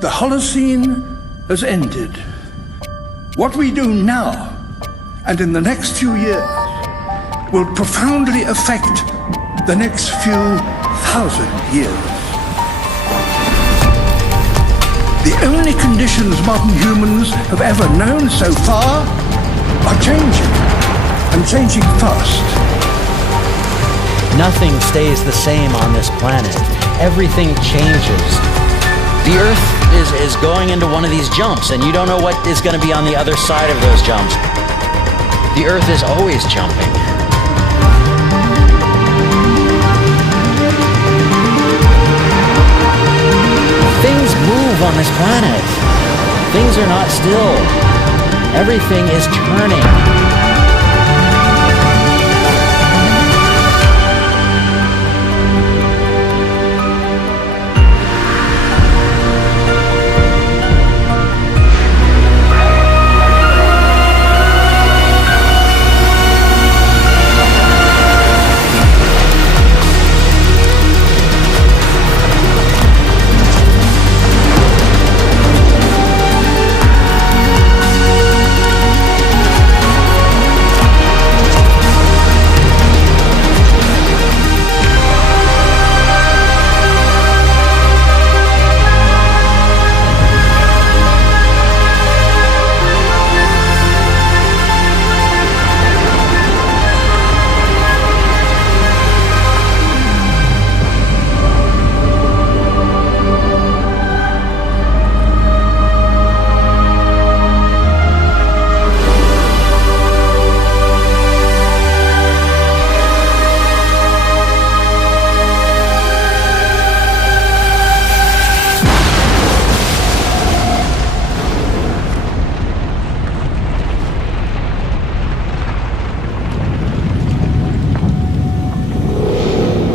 The Holocene has ended. What we do now and in the next few years will profoundly affect the next few thousand years. The only conditions modern humans have ever known so far are changing, and changing fast. Nothing stays the same on this planet. Everything changes. The Earth is going into one of these jumps, and you don't know what is going to be on the other side of those jumps. The Earth is always jumping. Things move on this planet. Things are not still. Everything is turning.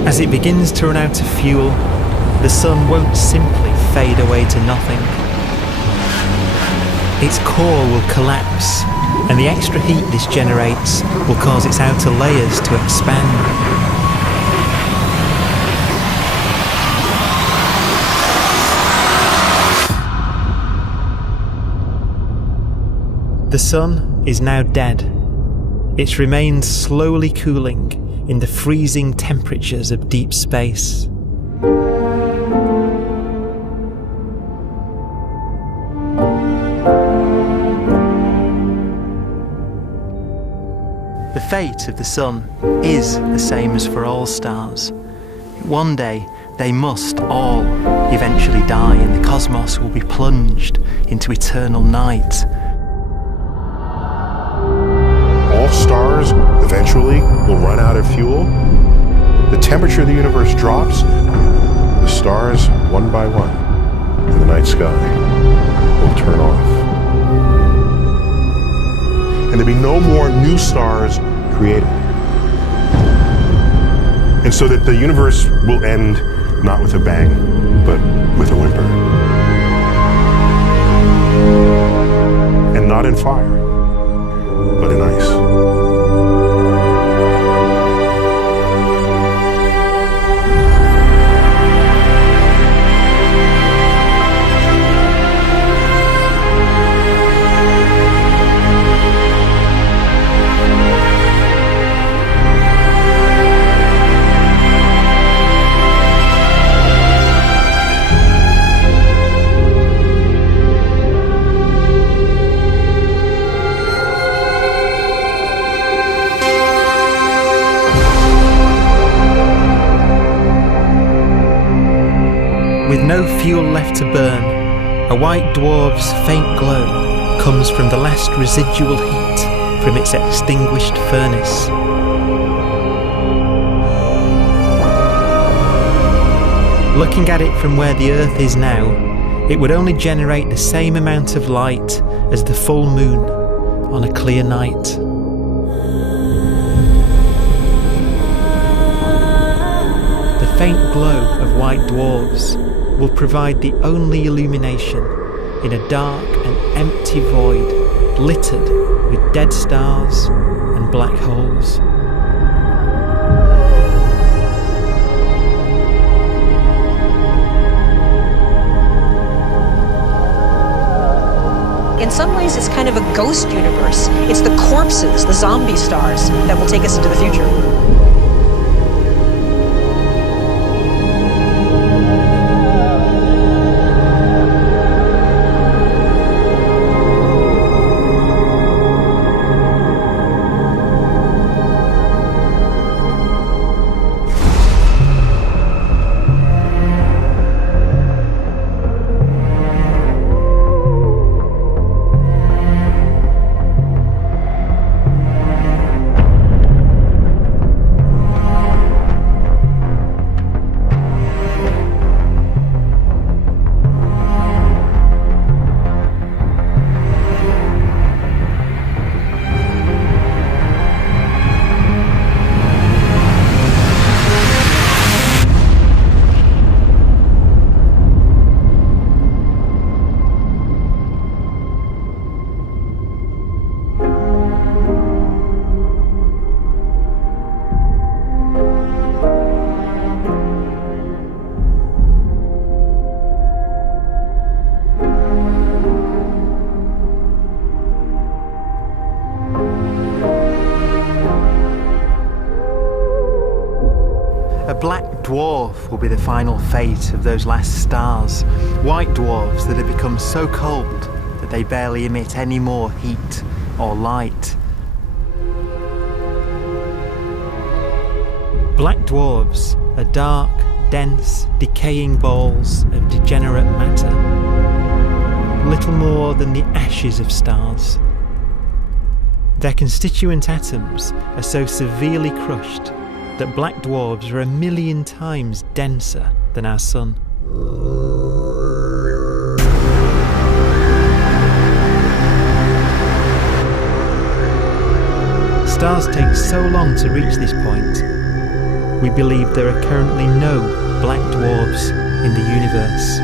As it begins to run out of fuel, the sun won't simply fade away to nothing. Its core will collapse, and the extra heat this generates will cause its outer layers to expand. The sun is now dead. Its remains slowly cooling in the freezing temperatures of deep space. The fate of the sun is the same as for all stars. One day they must all eventually die, and the cosmos will be plunged into eternal night. All stars eventually will run out of fuel. The temperature of the universe drops. The stars, one by one, in the night sky, will turn off. And there'll be no more new stars created. And so that the universe will end not with a bang, but with a whimper. And not in fire, but in ice. With no fuel left to burn, a white dwarf's faint glow comes from the last residual heat from its extinguished furnace. Looking at it from where the Earth is now, it would only generate the same amount of light as the full moon on a clear night. The faint glow of white dwarfs will provide the only illumination in a dark and empty void littered with dead stars and black holes. ways, it's kind of a ghost universe. It's the corpses, the zombie stars, that will take us into the future. A black dwarf will be the final fate of those last stars. White dwarfs that have become so cold that they barely emit any more heat or light. Black dwarfs are dark, dense, decaying balls of degenerate matter, little more than the ashes of stars. Their constituent atoms are so severely crushed that black dwarfs are 1,000,000 times denser than our sun. Stars take so long to reach this point, we believe there are currently no black dwarfs in the universe.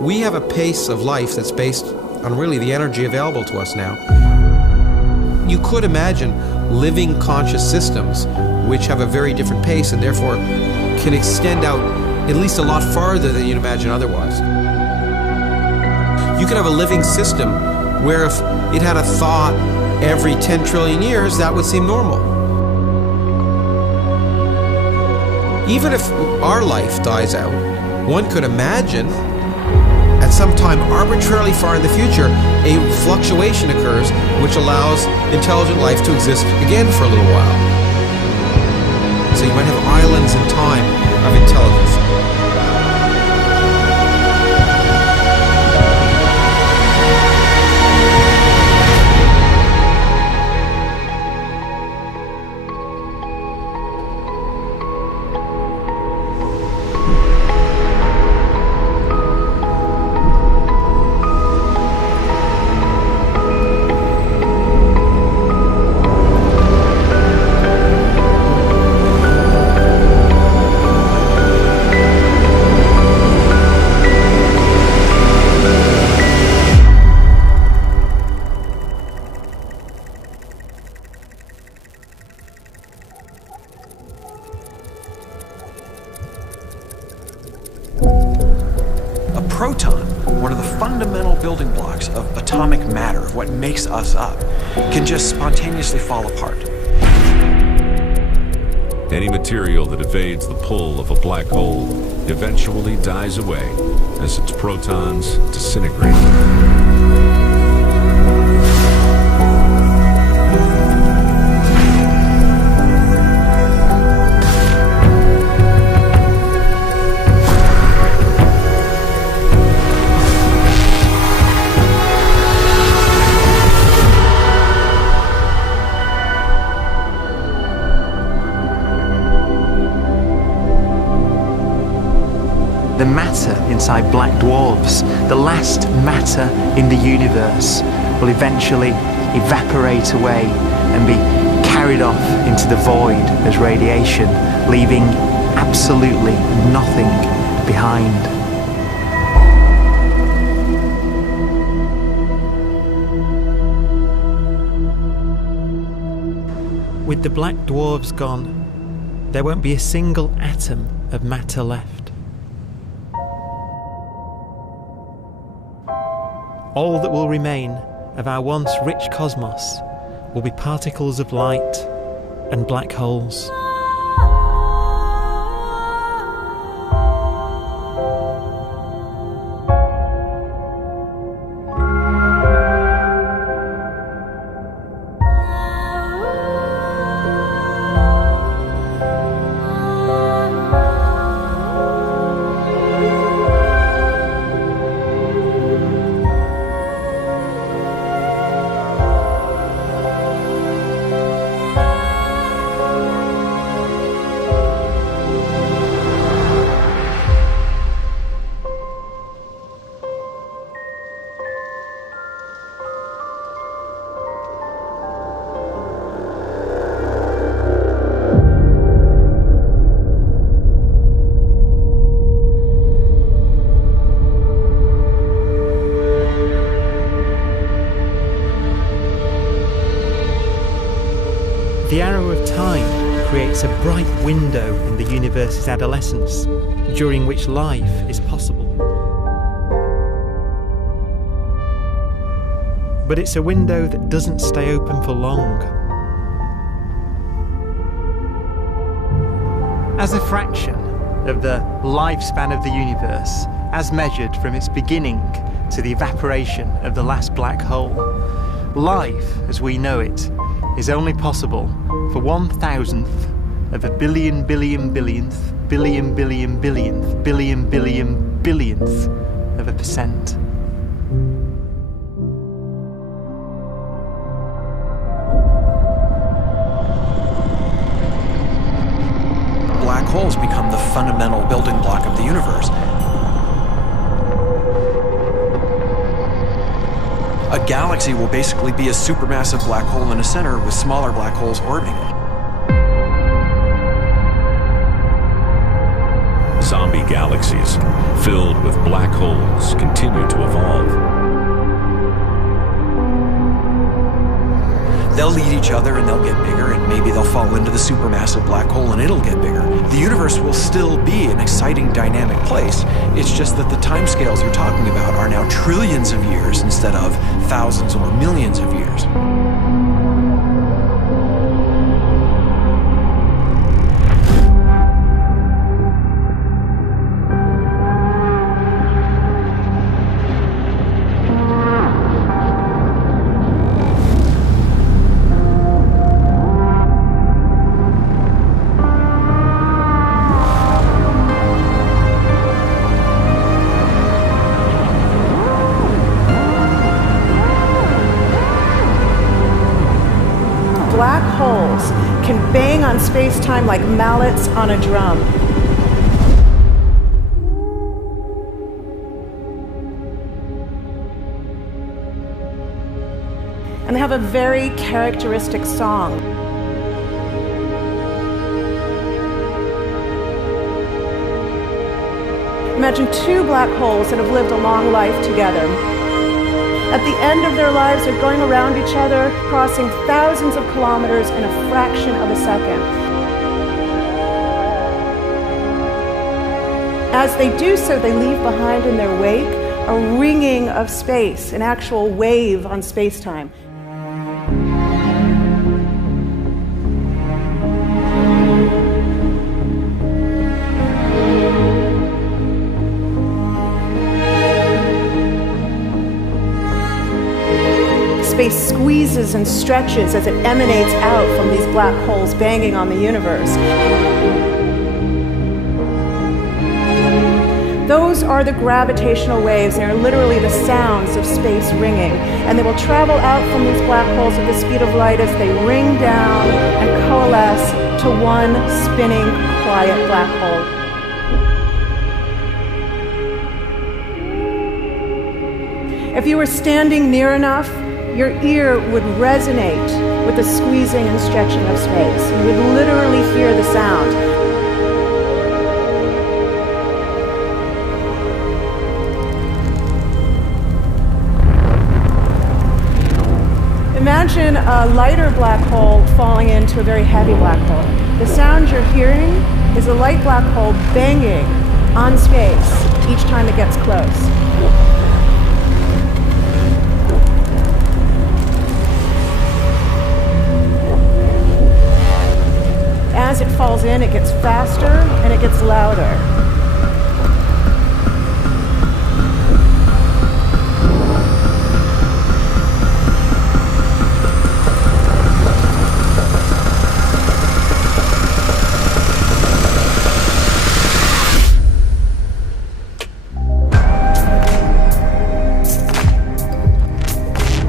We have a pace of life that's based on really the energy available to us now. You could imagine living conscious systems which have a very different pace and therefore can extend out at least a lot farther than you'd imagine otherwise. You could have a living system where if it had a thought every 10 trillion years, that would seem normal. Even if our life dies out, one could imagine at some time arbitrarily far in the future, a fluctuation occurs which allows intelligent life to exist again for a little while. So you might have islands in time of intelligence. Proton, one of the fundamental building blocks of atomic matter, of what makes us up, can just spontaneously fall apart. Any material that evades the pull of a black hole eventually dies away as its protons disintegrate. The matter inside black dwarfs, the last matter in the universe, will eventually evaporate away and be carried off into the void as radiation, leaving absolutely nothing behind. With the black dwarfs gone, there won't be a single atom of matter left. All that will remain of our once rich cosmos will be particles of light and black holes. The arrow of time creates a bright window in the universe's adolescence, during which life is possible. But it's a window that doesn't stay open for long. As a fraction of the lifespan of the universe, as measured from its beginning to the evaporation of the last black hole, life, as we know it, is only possible for 1,000th of a billion billionth billion billion billionth billion billion billionth of a percent. Black holes become the fundamental building block of the universe. A galaxy will basically be a supermassive black hole in a center with smaller black holes orbiting it. Zombie galaxies filled with black holes continue to evolve. They'll eat each other and they'll get bigger, and maybe they'll fall into the supermassive black hole and it'll get bigger. The universe will still be an exciting, dynamic place. It's just that the timescales you're talking about are now trillions of years instead of thousands or millions of years. Black holes can bang on space-time like mallets on a drum. And they have a very characteristic song. Imagine two black holes that have lived a long life together. At the end of their lives, they're going around each other, crossing thousands of kilometers in a fraction of a second. As they do so, they leave behind in their wake a ringing of space, an actual wave on space-time. squeezes and stretches as it emanates out from these black holes banging on the universe. Those are the gravitational waves. They are literally the sounds of space ringing. And they will travel out from these black holes at the speed of light as they ring down and coalesce to one spinning, quiet black hole. If you were standing near enough, your ear would resonate with the squeezing and stretching of space. You would literally hear the sound. Imagine a lighter black hole falling into a very heavy black hole. The sound you're hearing is a light black hole banging on space each time it gets close. As it falls in, it gets faster and it gets louder.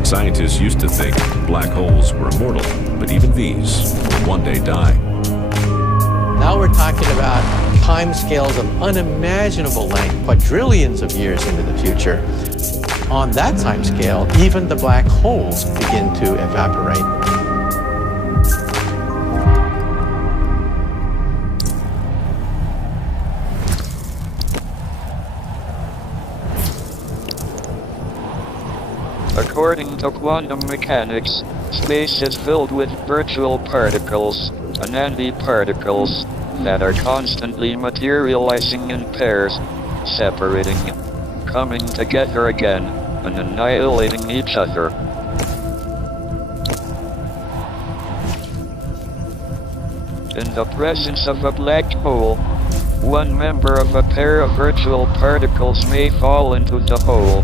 Scientists used to think black holes were immortal, but even these will one day die. Now we're talking about timescales of unimaginable length, quadrillions of years into the future. On that timescale, even the black holes begin to evaporate. According to quantum mechanics, space is filled with virtual particles, and antiparticles, that are constantly materializing in pairs, separating, coming together again, and annihilating each other. In the presence of a black hole, one member of a pair of virtual particles may fall into the hole,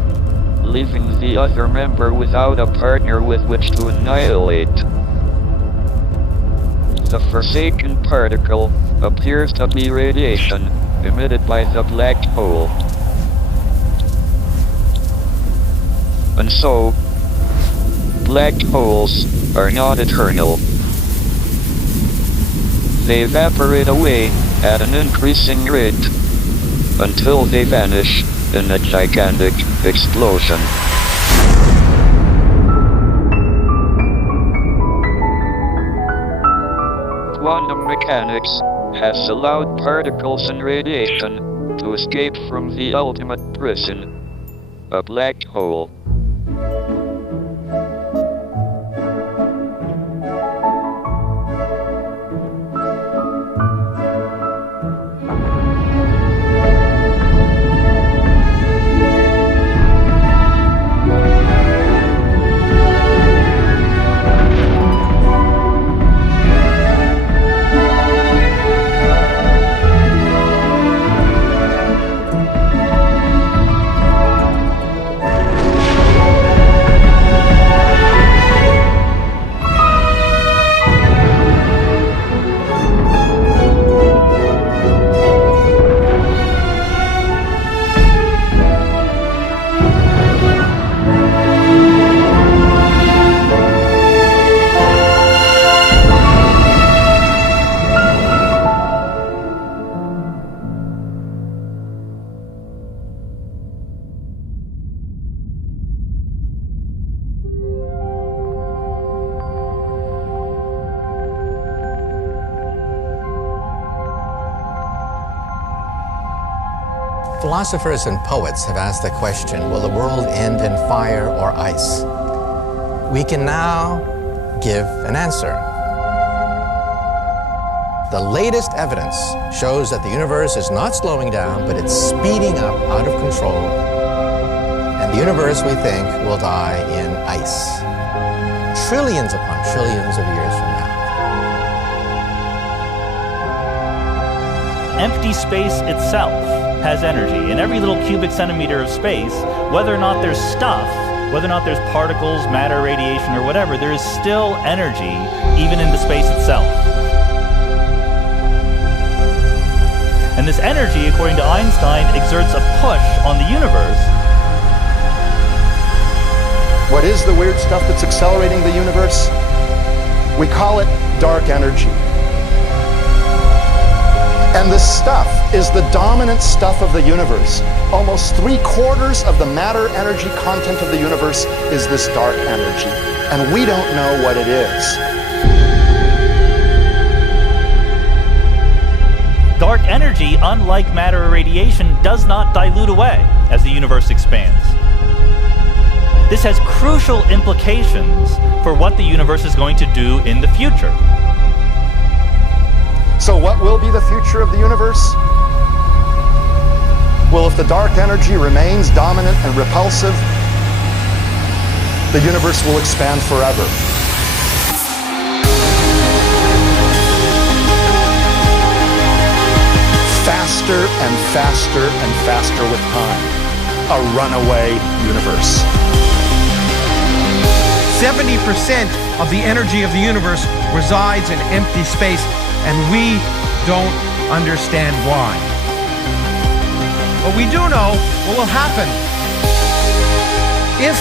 leaving the other member without a partner with which to annihilate. The forsaken particle appears to be radiation emitted by the black hole. And so, black holes are not eternal. They evaporate away at an increasing rate until they vanish in a gigantic explosion. Quantum mechanics has allowed particles and radiation to escape from the ultimate prison, a black hole. Philosophers and poets have asked the question, will the world end in fire or ice? We can now give an answer. The latest evidence shows that the universe is not slowing down, but it's speeding up out of control. And the universe, we think, will die in ice. Trillions upon trillions of years from now. Empty space itself has energy. In every little cubic centimeter of space, whether or not there's stuff whether or not there's particles, matter, radiation, or whatever, there is still energy even in the space itself. And this energy, according to Einstein, exerts a push on the universe. What is the weird stuff that's accelerating the universe? We call it dark energy. And this stuff is the dominant stuff of the universe. Almost 3/4 of the matter-energy content of the universe is this dark energy. And we don't know what it is. Dark energy, unlike matter or radiation, does not dilute away as the universe expands. This has crucial implications for what the universe is going to do in the future. So what will be the future of the universe? Well, if the dark energy remains dominant and repulsive, the universe will expand forever. Faster and faster and faster with time. A runaway universe. 70% of the energy of the universe resides in empty space, and we don't understand why. But we do know what will happen. If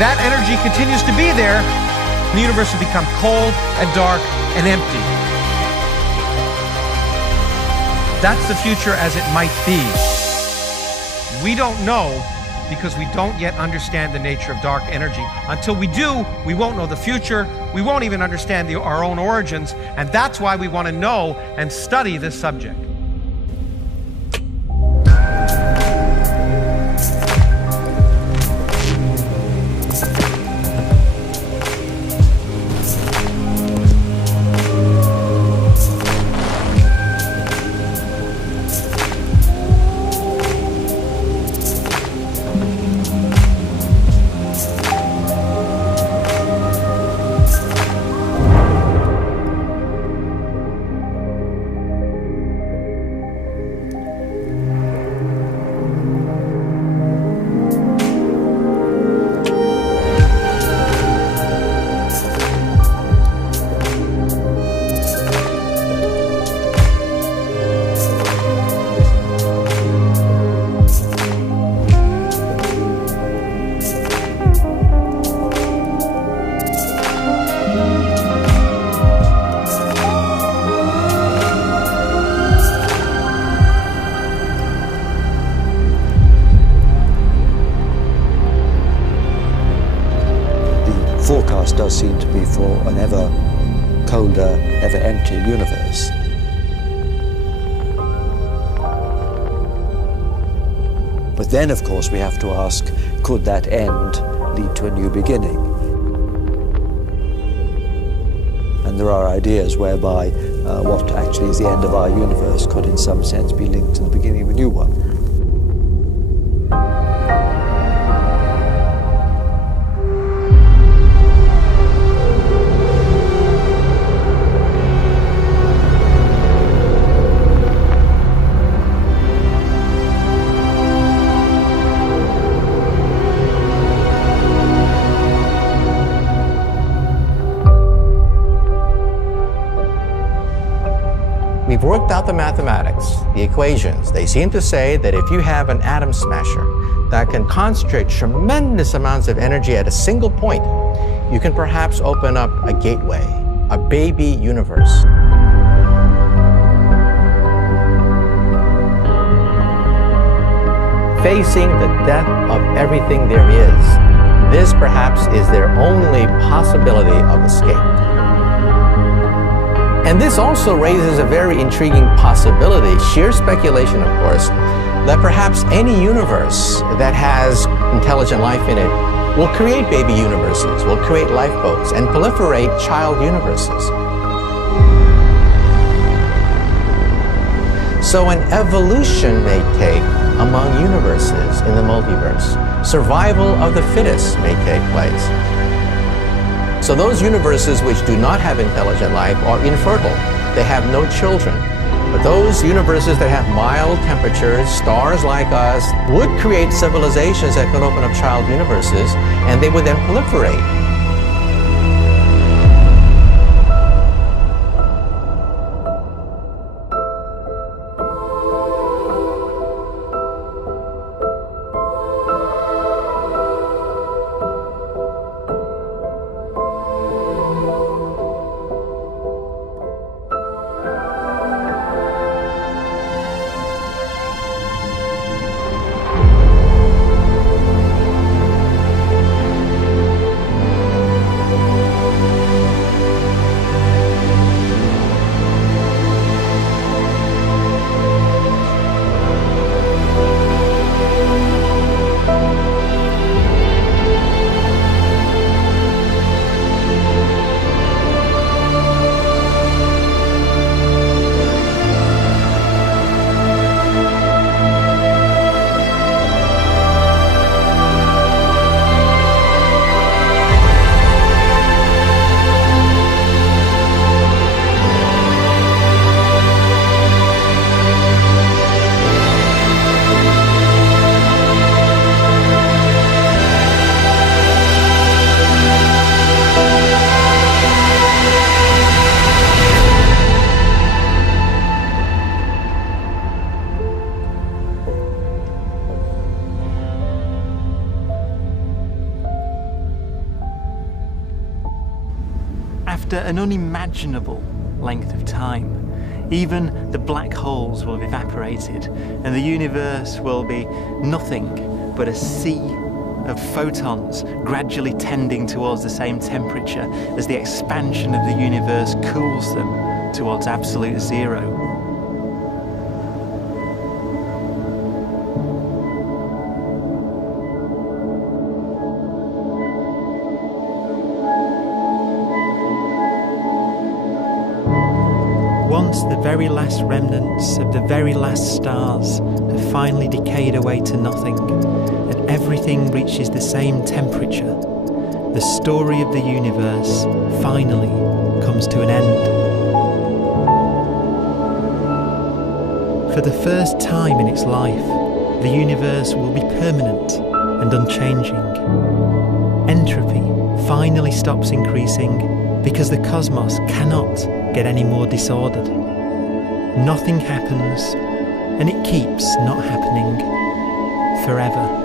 that energy continues to be there, the universe will become cold and dark and empty. That's the future as it might be. We don't know because we don't yet understand the nature of dark energy. Until we do, we won't know the future. We won't even understand our own origins, and that's why we want to know and study this subject. Forecast does seem to be for an ever colder, ever emptier universe. But then, of course, we have to ask, could that end lead to a new beginning? And there are ideas whereby what actually is the end of our universe could in some sense be linked to the beginning of a new one. We've worked out the mathematics, the equations. They seem to say that if you have an atom smasher that can concentrate tremendous amounts of energy at a single point, you can perhaps open up a gateway, a baby universe. Facing the death of everything there is, this perhaps is their only possibility of escape. And this also raises a very intriguing possibility, sheer speculation of course, that perhaps any universe that has intelligent life in it will create baby universes, will create lifeboats, and proliferate child universes. So an evolution may take among universes in the multiverse. Survival of the fittest may take place. So those universes which do not have intelligent life are infertile. They have no children. But those universes that have mild temperatures, stars like us, would create civilizations that could open up child universes, and they would then proliferate. After an unimaginable length of time, even the black holes will have evaporated and the universe will be nothing but a sea of photons gradually tending towards the same temperature as the expansion of the universe cools them towards absolute zero. Once the very last remnants of the very last stars have finally decayed away to nothing, and everything reaches the same temperature, the story of the universe finally comes to an end. For the first time in its life, the universe will be permanent and unchanging. Entropy finally stops increasing because the cosmos cannot get any more disordered. Nothing happens, and it keeps not happening forever.